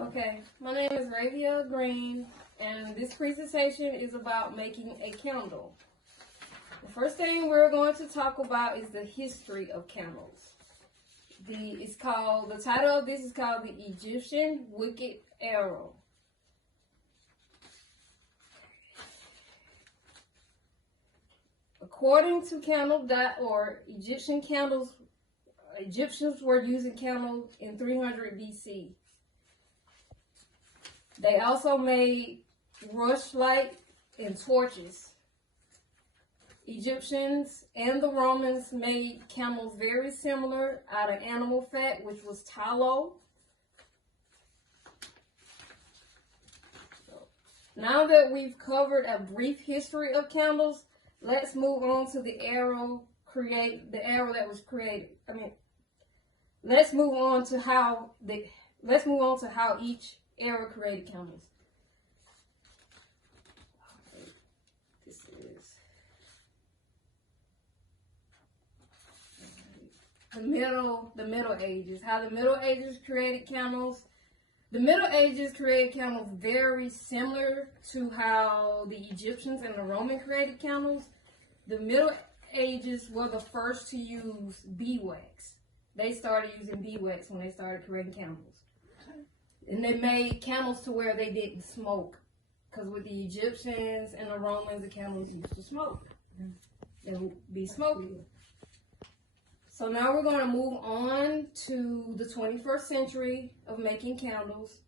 Okay, my name is Ravia Green, and this presentation is about making a candle. The first thing we're going to talk about is the history of candles. The title of this is called The Egyptian Wicked Arrow. According to candle.org, Egyptians were using candles in 300 BC. They also made rushlight and torches. Egyptians and the Romans made candles very similar out of animal fat, which was tallow. Now that we've covered a brief history of candles, let's move on to the arrow that was created. Let's move on to how each era created candles. This is the Middle Ages. How the Middle Ages created candles. The Middle Ages created candles very similar to how the Egyptians and the Romans created candles. The Middle Ages were the first to use beeswax. They started using beeswax when they started creating candles. And they made candles to where they didn't smoke. Because with the Egyptians and the Romans, the candles used to smoke. They would be smoky. So now we're going to move on to the 21st century of making candles.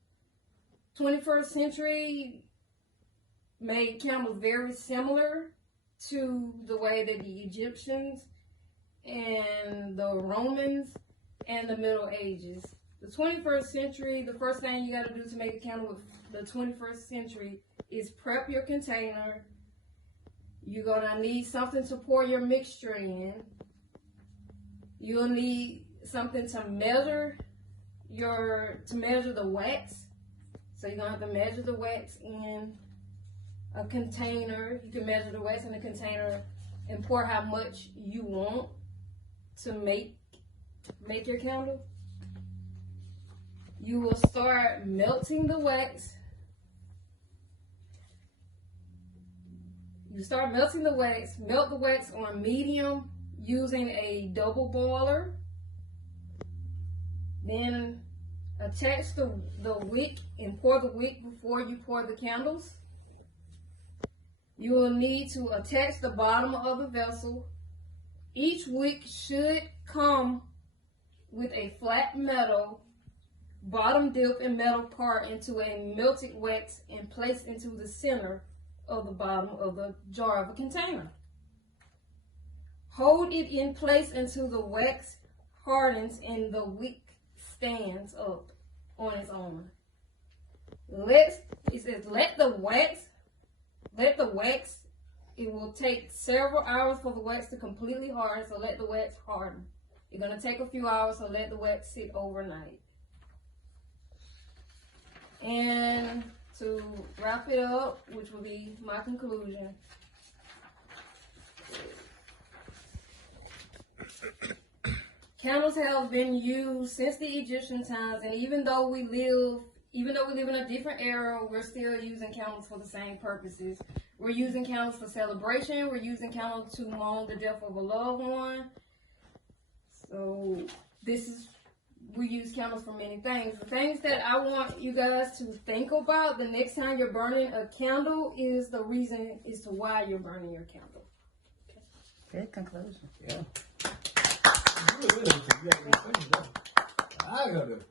21st century made candles very similar to the way that the Egyptians and the Romans and the Middle Ages. The 21st century, the first thing you got to do to make a candle with the 21st century is prep your container. You're going to need something to pour your mixture in. You'll need something to measure the wax. So you're going to have to measure the wax in a container. You can measure the wax in a container and pour how much you want to make your candle. You will start melting the wax. You start melting the wax. Melt the wax on medium using a double boiler. Then attach the wick and pour the wick before you pour the candles. You will need to attach the bottom of the vessel. Each wick should come with a flat metal bottom dip and metal part into a melted wax and placed into the center of the bottom of the jar of a container. Hold it in place until the wax hardens and the wick stands up on its own. Let the wax, it will take several hours for the wax to completely harden, so let the wax harden. It's going to take a few hours, so let the wax sit overnight. And to wrap it up, which will be my conclusion, candles have been used since the Egyptian times, and even though we live in a different era, we're still using candles for the same purposes. We're using candles for celebration. We're using candles to mourn the death of a loved one. So we use candles for many things. The things that I want you guys to think about the next time you're burning a candle is the reason as to why you're burning your candle. Good conclusion. Yeah. I got it.